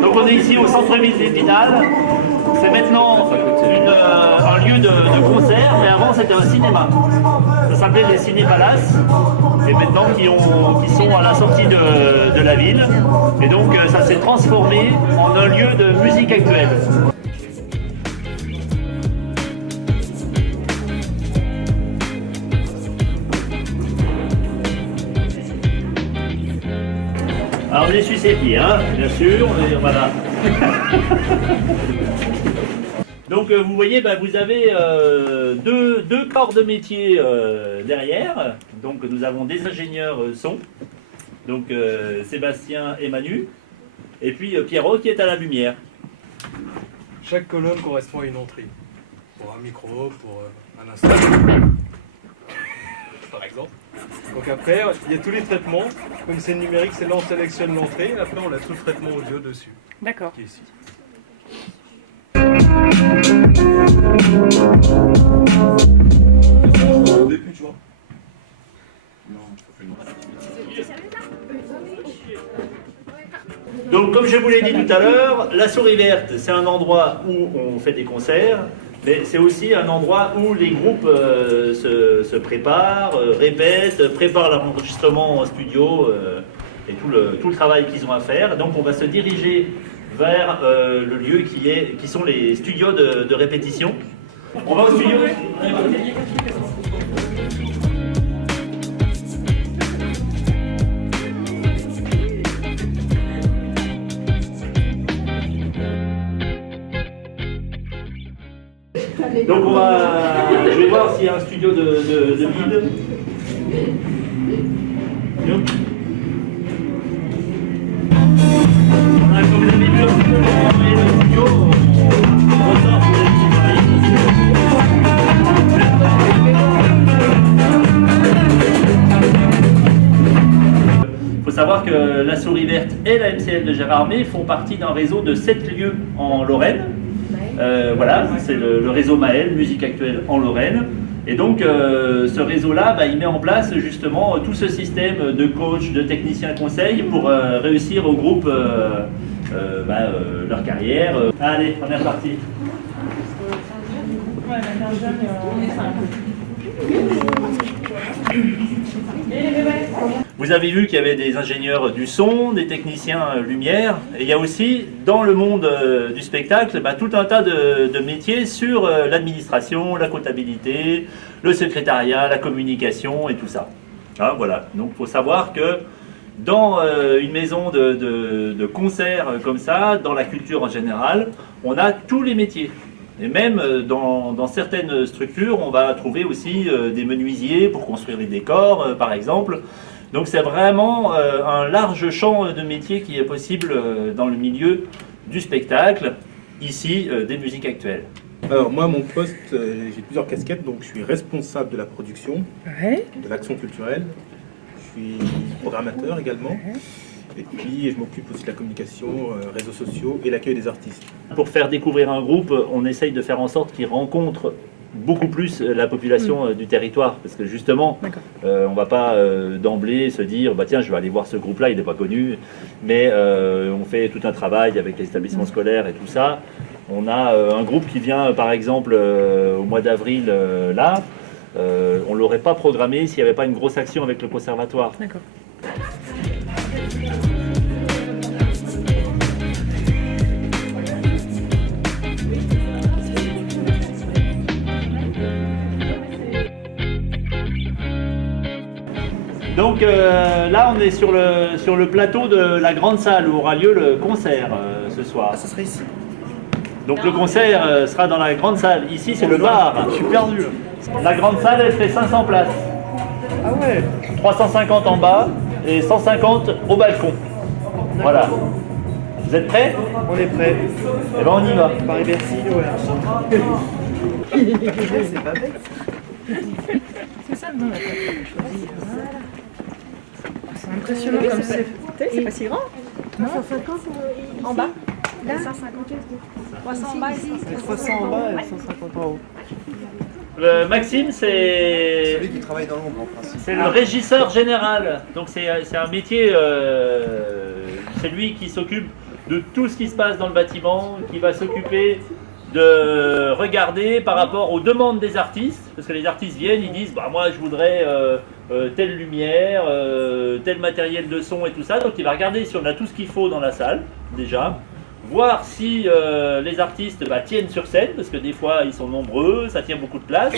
Donc on est ici au centre-ville d'Épinal. C'est maintenant un lieu de concert, mais avant c'était un cinéma. Ça s'appelait les Ciné-Palaces, et maintenant qui sont à la sortie de la ville. Et donc ça s'est transformé en un lieu de musique actuelle. Alors on essuie ses pieds, hein, bien sûr, voilà. Donc vous voyez, vous avez deux corps de métier derrière. Donc nous avons des ingénieurs son, donc Sébastien et Manu, et puis Pierrot qui est à la lumière. Chaque colonne correspond à une entrée. Pour un micro, pour un instrument, par exemple. Donc après, il y a tous les traitements. Comme c'est numérique, c'est là on sélectionne l'entrée. Après, on a tout le traitement audio dessus. D'accord. Qui est ici. Au début, tu vois. Donc comme je vous l'ai dit tout à l'heure, la Souris Verte, c'est un endroit où on fait des concerts, mais c'est aussi un endroit où les groupes se préparent, répètent, préparent leur enregistrement en studio et tout le travail qu'ils ont à faire. Donc on va se diriger vers le lieu qui sont les studios de répétition. On va au studio. Donc je vais voir s'il y a un studio de vide. Comme vous avez vu, le studio, on ressort pour les petits Il faut savoir que la Souris Verte et la MCL de Gérardmer font partie d'un réseau de 7 lieux en Lorraine. Voilà, c'est le réseau Maël, musique actuelle en Lorraine. Et donc ce réseau-là, il met en place justement tout ce système de coach, de techniciens conseils pour réussir au groupe leur carrière. Allez, on est reparti. Vous avez vu qu'il y avait des ingénieurs du son, des techniciens lumière, et il y a aussi dans le monde du spectacle tout un tas de métiers sur l'administration, la comptabilité, le secrétariat, la communication et tout ça. Ah, voilà, donc il faut savoir que dans une maison de concert comme ça, dans la culture en général, on a tous les métiers. Et même dans certaines structures, on va trouver aussi des menuisiers pour construire les décors, par exemple. Donc c'est vraiment un large champ de métiers qui est possible dans le milieu du spectacle, ici des musiques actuelles. Alors moi, mon poste, j'ai plusieurs casquettes, donc je suis responsable de la production, de l'action culturelle, je suis programmateur également, et puis je m'occupe aussi de la communication, réseaux sociaux et l'accueil des artistes. Pour faire découvrir un groupe, on essaye de faire en sorte qu'il rencontre beaucoup plus la population du territoire, parce que justement, on ne va pas d'emblée se dire tiens, je vais aller voir ce groupe-là, il n'est pas connu, mais on fait tout un travail avec les établissements scolaires et tout ça. On a un groupe qui vient par exemple au mois d'avril là, on ne l'aurait pas programmé s'il n'y avait pas une grosse action avec le conservatoire. D'accord. Donc là, on est sur le plateau de la grande salle où aura lieu le concert ce soir. Ah, ça serait ici. Donc le concert sera dans la grande salle. Ici, c'est le bar. Je suis perdu. La grande salle, elle fait 500 places. Ah ouais. 350 en bas et 150 au balcon. Voilà. Vous êtes prêts? On est prêt. Eh ben, on y va. Paris-Bercy, ouais. C'est pas bête. C'est ça, non, la tête. Voilà. C'est impressionnant comme c'est. C'est pas si grand. En bas. Là, 150. 300 en bas et 150. 300 en bas et 150 en haut. Maxime, c'est Celui qui travaille dans l'ombre en principe. c'est le régisseur général. Donc c'est un métier, c'est lui qui s'occupe de tout ce qui se passe dans le bâtiment, qui va s'occuper de regarder par rapport aux demandes des artistes, parce que les artistes viennent, ils disent bah, moi je voudrais telle lumière, tel matériel de son et tout ça, donc il va regarder si on a tout ce qu'il faut dans la salle déjà, voir si les artistes tiennent sur scène, parce que des fois ils sont nombreux, ça tient beaucoup de place.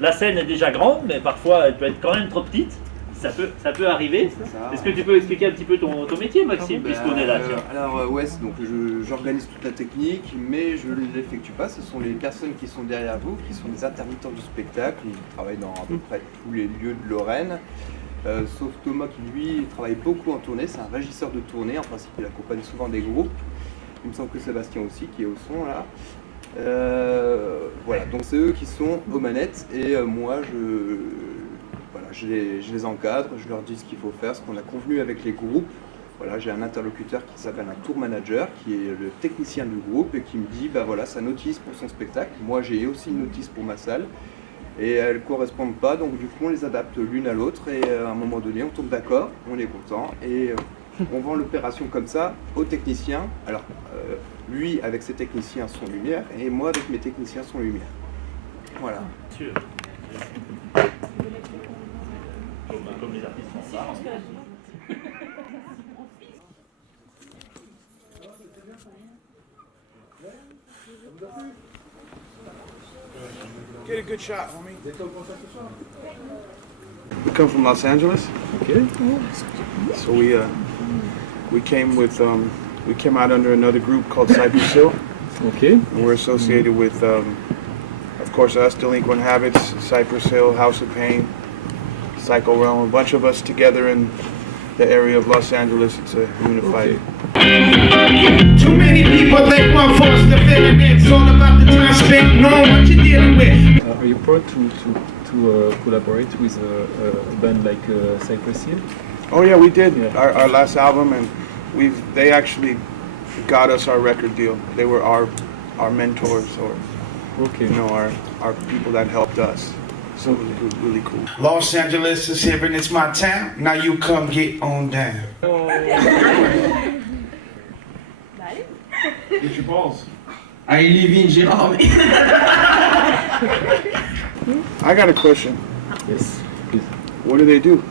La scène est déjà grande, mais parfois elle peut être quand même trop petite. Ça peut arriver. Est-ce que tu peux expliquer un petit peu ton métier, Maxime, puisqu'on est là Alors, ouais, donc j'organise toute la technique, mais je ne l'effectue pas. Ce sont les personnes qui sont derrière vous, qui sont des intermittents du spectacle. Ils travaillent dans à peu près tous les lieux de Lorraine. Sauf Thomas qui, lui, travaille beaucoup en tournée. C'est un régisseur de tournée. En principe, il accompagne souvent des groupes. Il me semble que Sébastien aussi, qui est au son, là. Voilà, donc c'est eux qui sont aux manettes. Et moi, je les encadre, je leur dis ce qu'il faut faire, ce qu'on a convenu avec les groupes. Voilà, j'ai un interlocuteur qui s'appelle un tour manager, qui est le technicien du groupe et qui me dit bah voilà sa notice pour son spectacle. Moi j'ai aussi une notice pour ma salle et elles ne correspondent pas, donc du coup on les adapte l'une à l'autre et à un moment donné on tombe d'accord, on est content et on vend l'opération comme ça aux techniciens. Alors lui avec ses techniciens son lumière et moi avec mes techniciens son lumière. Voilà. Sûr. Comme les artistes font ça. Get a good shot, homie. We come from Los Angeles. Okay. So we came with we came out under another group called Cypress Hill. Okay. And we're associated with of course us, Delinquent Habits, Cypress Hill, House of Pain, Psycho Realm, a bunch of us together in the area of Los Angeles. It's a unified. Too many people they want for us to fit in. It's all about the time spent knowing what you're dealing with. Are you proud to collaborate with a band like Cypress Hill? Oh yeah, we did Yeah. our last album, and they actually got us our record deal. They were our mentors, or Okay. our people that helped us. So it was really cool. Los Angeles is here and it's my town. Now you come get on down. Get your balls. I live in Gérard. I got a question. Yes, please. What do they do?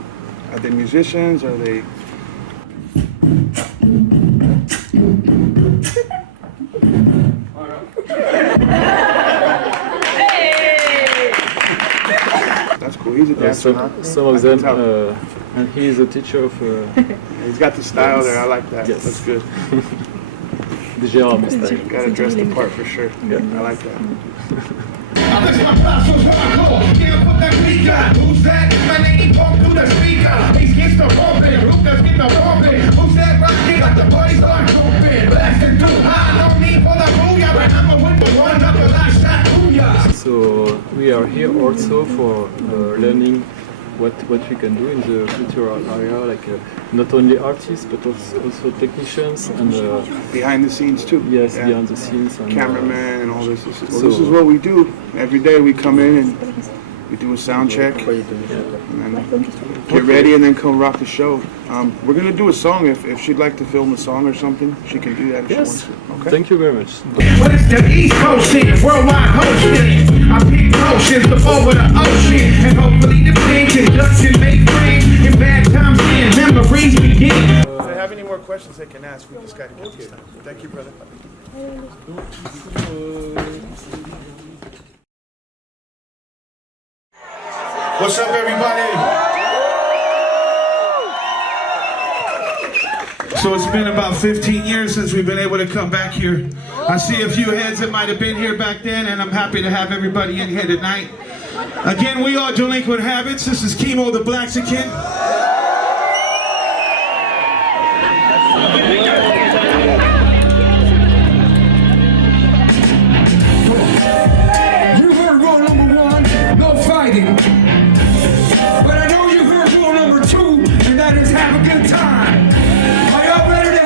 Are they musicians? Are they? That's cool. He's a dancer, huh? Some of I can them, tell. and he is a teacher of He's got the style there. I like that. Yes. That's good. the Gérard style. Got to dress the part for sure. Yeah. I like that. Who's that? My name talk to the speaker. He's gets the bumping. Lucas get the bumping. Who's that rocking like the boys are jumping? Blasting too high. No need for the booyah, but I'ma win the one up the last shot. Booyah. So we are here also for learning what we can do in the cultural area, like not only artists but also technicians and Behind the scenes too. yes, Yeah. behind the scenes and Cameraman and all this. This So- is what we do every day. We come in and we do a sound check and then get ready and then come rock the show. We're gonna do a song if she'd like to film a song or something. She can do that if Yes. she wants to. Okay. Thank you very much. What is the East Coast scene? Worldwide hosting. I pick potions over the ocean. And hopefully the pain conjunction make friends. In bad times and memories begin. If they have any more questions, they can ask. We just gotta get this done. Thank you, brother. What's up, everybody? So it's been about 15 years since we've been able to come back here. I see a few heads that might have been here back then, and I'm happy to have everybody in here tonight. Again, we are Delinquent Habits. This is Chemo the Blaxican. You heard rule number 1, no fighting. But I know you heard rule number 2, and that is have a good time. Are y'all ready to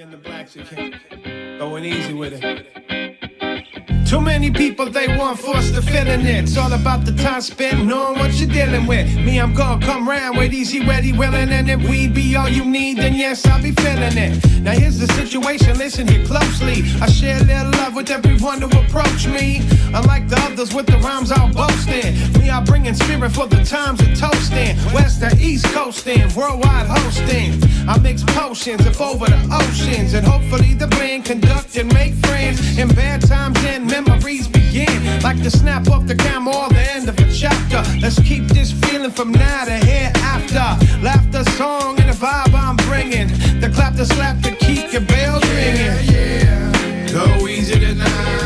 and the blacks again. Going easy with it. Too many people, they want forced to fit in it. It's all about the time spent knowing what you're dealing with. Me, I'm gonna come round with easy, ready, willing. And if we be all you need, then yes, I'll be feeling it. Now here's the situation, listen here closely. I share a little love with everyone who approach me. Unlike the others with the rhymes all boasting. Me, I bring in spirit for the times of toasting. West to East coasting, worldwide hosting. I mix potions if over the oceans. And hopefully the band conduct and make friends. In bad times and memories begin. Like the snap off the camera or the end of a chapter. Let's keep this feeling from now to hereafter. Laughter, song, and the vibe I'm bringing. The clap, the slap to keep your bells ringing. Go easy tonight.